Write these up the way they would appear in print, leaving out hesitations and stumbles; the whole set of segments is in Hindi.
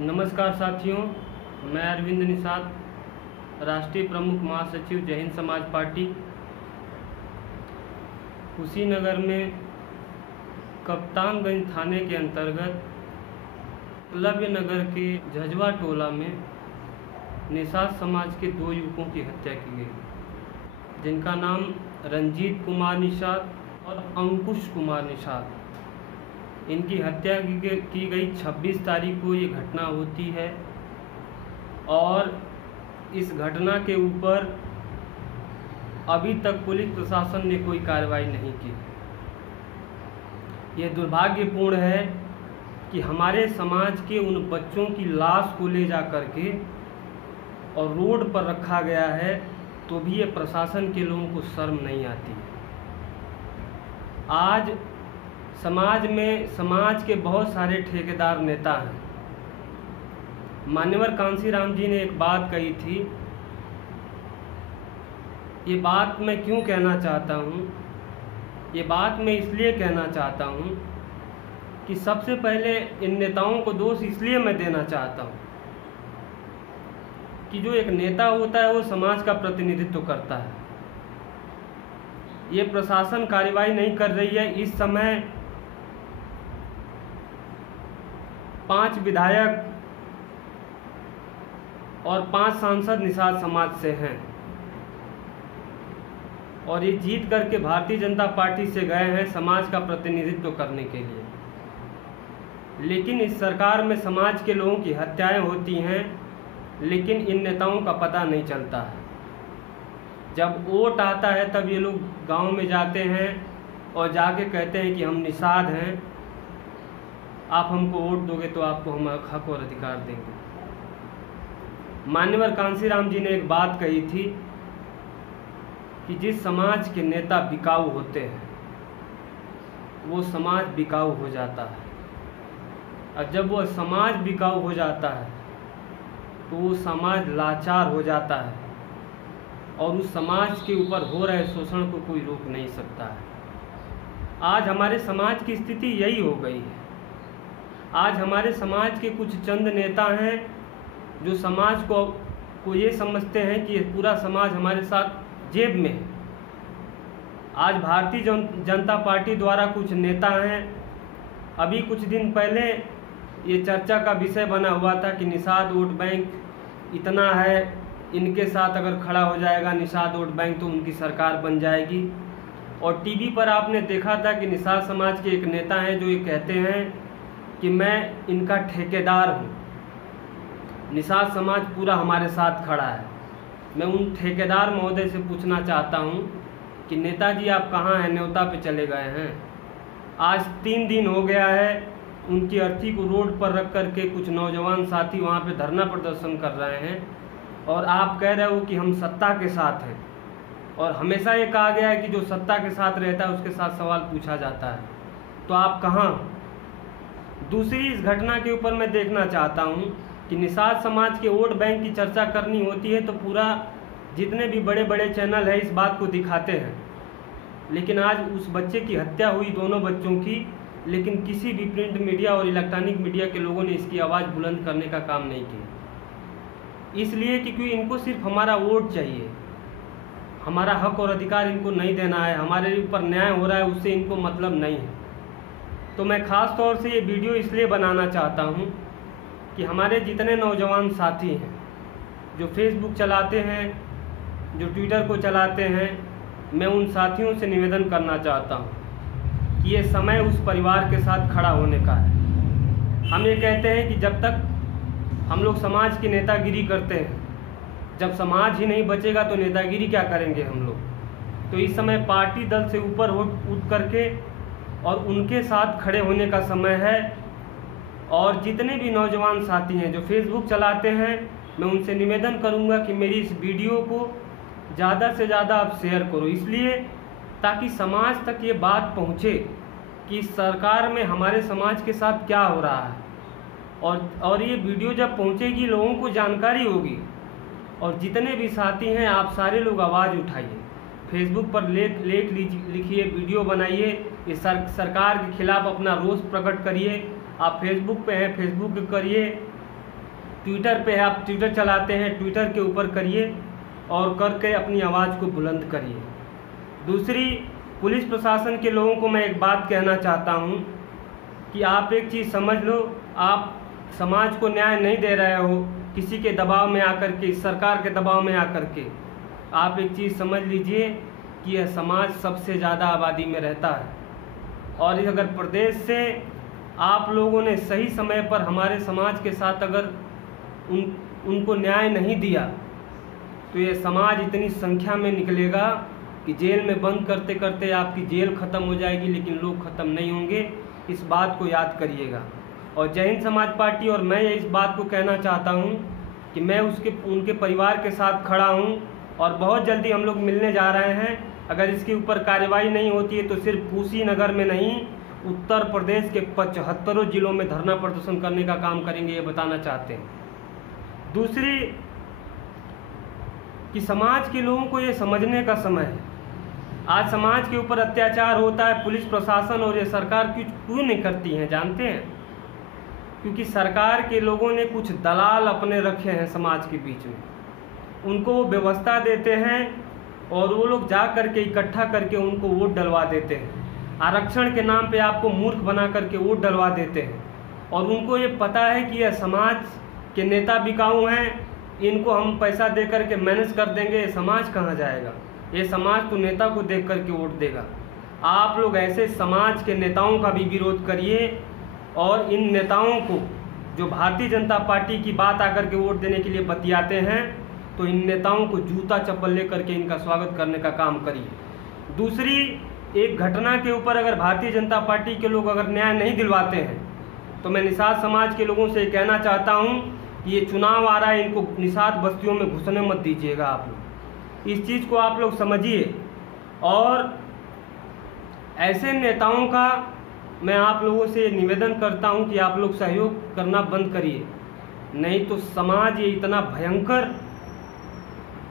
नमस्कार साथियों, मैं अरविंद निषाद, राष्ट्रीय प्रमुख महासचिव जय हिंद समाज पार्टी। कुशीनगर में कप्तानगंज थाने के अंतर्गत एकलव्य नगर के झजवा टोला में निषाद समाज के 2 युवकों की हत्या की गई, जिनका नाम रंजीत कुमार निषाद और अंकुश कुमार निषाद। इनकी हत्या की गई 26 तारीख को ये घटना होती है और इस घटना के ऊपर अभी तक पुलिस प्रशासन ने कोई कार्रवाई नहीं की। ये दुर्भाग्यपूर्ण है कि हमारे समाज के उन बच्चों की लाश को ले जा करके और रोड पर रखा गया है, तो भी ये प्रशासन के लोगों को शर्म नहीं आती। आज समाज के बहुत सारे ठेकेदार नेता हैं। मान्यवर कांशीराम जी ने एक बात कही थी, ये बात मैं क्यों कहना चाहता हूँ, ये बात मैं इसलिए कहना चाहता हूँ कि सबसे पहले इन नेताओं को दोष इसलिए मैं देना चाहता हूँ कि जो एक नेता होता है वो समाज का प्रतिनिधित्व करता है। ये प्रशासन कार्रवाई नहीं कर रही है। इस समय 5 विधायक और 5 सांसद निषाद समाज से हैं और ये जीत करके भारतीय जनता पार्टी से गए हैं समाज का प्रतिनिधित्व करने के लिए। लेकिन इस सरकार में समाज के लोगों की हत्याएं होती हैं, लेकिन इन नेताओं का पता नहीं चलता है। जब वोट आता है तब ये लोग गांव में जाते हैं और जाके कहते हैं कि हम निषाद हैं, आप हमको वोट दोगे तो आपको हम हक और अधिकार देंगे। मान्यवर कांशीराम जी ने एक बात कही थी कि जिस समाज के नेता बिकाऊ होते हैं वो समाज बिकाऊ हो जाता है, और जब वो समाज बिकाऊ हो जाता है तो वो समाज लाचार हो जाता है और उस समाज के ऊपर हो रहे शोषण को कोई रोक नहीं सकता है। आज हमारे समाज की स्थिति यही हो गई है। आज हमारे समाज के कुछ चंद नेता हैं जो समाज को ये समझते हैं कि ये पूरा समाज हमारे साथ जेब में है। आज भारतीय जनता पार्टी द्वारा कुछ नेता हैं, अभी कुछ दिन पहले ये चर्चा का विषय बना हुआ था कि निषाद वोट बैंक इतना है, इनके साथ अगर खड़ा हो जाएगा निषाद वोट बैंक तो उनकी सरकार बन जाएगी। और टीवी पर आपने देखा था कि निषाद समाज के एक नेता हैं जो ये कहते हैं कि मैं इनका ठेकेदार हूँ, निषाद समाज पूरा हमारे साथ खड़ा है। मैं उन ठेकेदार महोदय से पूछना चाहता हूँ कि नेताजी आप कहाँ हैं, न्योता पे चले गए हैं? आज 3 दिन हो गया है, उनकी अर्थी को रोड पर रख करके कुछ नौजवान साथी वहाँ पे धरना प्रदर्शन कर रहे हैं और आप कह रहे हो कि हम सत्ता के साथ हैं। और हमेशा ये कहा गया है कि जो सत्ता के साथ रहता है उसके साथ सवाल पूछा जाता है, तो आप कहाँ? दूसरी इस घटना के ऊपर मैं देखना चाहता हूँ कि निषाद समाज के वोट बैंक की चर्चा करनी होती है तो पूरा जितने भी बड़े बड़े चैनल है इस बात को दिखाते हैं, लेकिन आज उस बच्चे की हत्या हुई, दोनों बच्चों की, लेकिन किसी भी प्रिंट मीडिया और इलेक्ट्रॉनिक मीडिया के लोगों ने इसकी आवाज़ बुलंद करने का काम नहीं किया। इसलिए कि क्योंकि इनको सिर्फ हमारा वोट चाहिए, हमारा हक और अधिकार इनको नहीं देना है, हमारे ऊपर न्याय हो रहा है उससे इनको मतलब नहीं है। तो मैं ख़ास तौर से ये वीडियो इसलिए बनाना चाहता हूँ कि हमारे जितने नौजवान साथी हैं जो फेसबुक चलाते हैं, जो ट्विटर को चलाते हैं, मैं उन साथियों से निवेदन करना चाहता हूँ कि ये समय उस परिवार के साथ खड़ा होने का है। हम ये कहते हैं कि जब तक हम लोग समाज की नेतागिरी करते हैं, जब समाज ही नहीं बचेगा तो नेतागिरी क्या करेंगे हम लोग। तो इस समय पार्टी दल से ऊपर उठ करके और उनके साथ खड़े होने का समय है। और जितने भी नौजवान साथी हैं जो फेसबुक चलाते हैं, मैं उनसे निवेदन करूंगा कि मेरी इस वीडियो को ज़्यादा से ज़्यादा आप शेयर करो, इसलिए ताकि समाज तक ये बात पहुँचे कि सरकार में हमारे समाज के साथ क्या हो रहा है। और ये वीडियो जब पहुँचेगी लोगों को जानकारी होगी। और जितने भी साथी हैं आप सारे लोग आवाज़ उठाइए, फेसबुक पर लेख लिखिए, वीडियो बनाइए, इस सरकार के खिलाफ अपना रोष प्रकट करिए। आप फेसबुक पे हैं, फेसबुक करिए, ट्विटर पे है, आप ट्विटर चलाते हैं, ट्विटर के ऊपर करिए और करके अपनी आवाज़ को बुलंद करिए। दूसरी, पुलिस प्रशासन के लोगों को मैं एक बात कहना चाहता हूँ कि आप एक चीज़ समझ लो, आप समाज को न्याय नहीं दे रहे हो किसी के दबाव में आकर के, सरकार के दबाव में आकर के। आप एक चीज़ समझ लीजिए कि यह समाज सबसे ज़्यादा आबादी में रहता है, और इस अगर प्रदेश से आप लोगों ने सही समय पर हमारे समाज के साथ अगर उनको न्याय नहीं दिया तो ये समाज इतनी संख्या में निकलेगा कि जेल में बंद करते करते आपकी जेल ख़त्म हो जाएगी, लेकिन लोग ख़त्म नहीं होंगे। इस बात को याद करिएगा। और जय हिंद समाज पार्टी, और मैं इस बात को कहना चाहता हूँ कि मैं उनके परिवार के साथ खड़ा हूँ और बहुत जल्दी हम लोग मिलने जा रहे हैं। अगर इसके ऊपर कार्रवाई नहीं होती है तो सिर्फ कुशीनगर में नहीं, उत्तर प्रदेश के 75 जिलों में धरना प्रदर्शन करने का काम करेंगे, ये बताना चाहते हैं। दूसरी, कि समाज के लोगों को ये समझने का समय है। आज समाज के ऊपर अत्याचार होता है, पुलिस प्रशासन और ये सरकार क्यों नहीं करती हैं, जानते हैं? क्योंकि सरकार के लोगों ने कुछ दलाल अपने रखे हैं समाज के बीच में, उनको वो व्यवस्था देते हैं और वो लोग जा करके इकट्ठा करके उनको वोट डलवा देते हैं। आरक्षण के नाम पे आपको मूर्ख बना करके वोट डलवा देते हैं, और उनको ये पता है कि यह समाज के नेता बिकाऊ हैं, इनको हम पैसा दे करके मैनेज कर देंगे। समाज कहाँ जाएगा? ये समाज तो नेता को देख करके वोट देगा। आप लोग ऐसे समाज के नेताओं का भी विरोध करिए, और इन नेताओं को जो भारतीय जनता पार्टी की बात आकर के वोट देने के लिए बतियाते हैं, तो इन नेताओं को जूता चप्पल ले करके इनका स्वागत करने का काम करिए। दूसरी, एक घटना के ऊपर अगर भारतीय जनता पार्टी के लोग अगर न्याय नहीं दिलवाते हैं तो मैं निषाद समाज के लोगों से कहना चाहता हूं कि ये चुनाव आ रहा है, इनको निषाद बस्तियों में घुसने मत दीजिएगा। आप लोग इस चीज़ को आप लोग समझिए, और ऐसे नेताओं का मैं आप लोगों से निवेदन करता हूं कि आप लोग सहयोग करना बंद करिए, नहीं तो समाज ये इतना भयंकर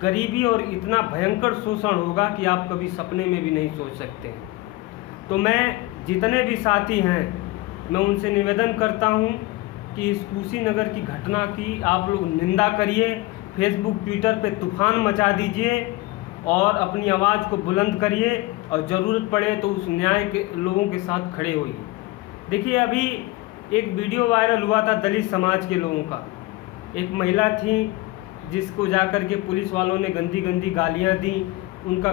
गरीबी और इतना भयंकर शोषण होगा कि आप कभी सपने में भी नहीं सोच सकते हैं। तो मैं जितने भी साथी हैं, मैं उनसे निवेदन करता हूं कि इस कुशीनगर की घटना की आप लोग निंदा करिए, फेसबुक ट्विटर पे तूफान मचा दीजिए और अपनी आवाज़ को बुलंद करिए, और ज़रूरत पड़े तो उस न्याय के लोगों के साथ खड़े होइए। देखिए, अभी एक वीडियो वायरल हुआ था दलित समाज के लोगों का। एक महिला थी जिसको जाकर के पुलिस वालों ने गंदी गंदी गालियां दी, उनका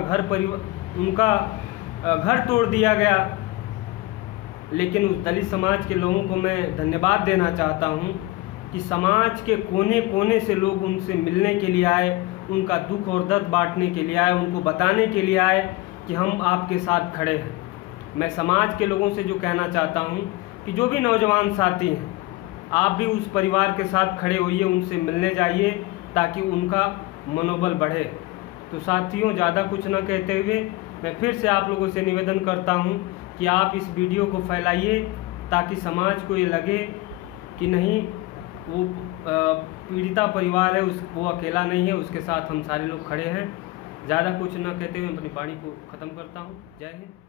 घर तोड़ दिया गया। लेकिन उस दलित समाज के लोगों को मैं धन्यवाद देना चाहता हूं कि समाज के कोने कोने से लोग उनसे मिलने के लिए आए, उनका दुख और दर्द बांटने के लिए आए, उनको बताने के लिए आए कि हम आपके साथ खड़े हैं। मैं समाज के लोगों से जो कहना चाहता हूं कि जो भी नौजवान साथी हैं, आप भी उस परिवार के साथ खड़े होइए, उनसे मिलने जाइए ताकि उनका मनोबल बढ़े। तो साथियों, ज़्यादा कुछ न कहते हुए मैं फिर से आप लोगों से निवेदन करता हूं कि आप इस वीडियो को फैलाइए ताकि समाज को ये लगे कि नहीं, वो पीड़िता परिवार है, वो अकेला नहीं है, उसके साथ हम सारे लोग खड़े हैं। ज़्यादा कुछ न कहते हुए अपनी वाणी को ख़त्म करता हूँ। जय हिंद।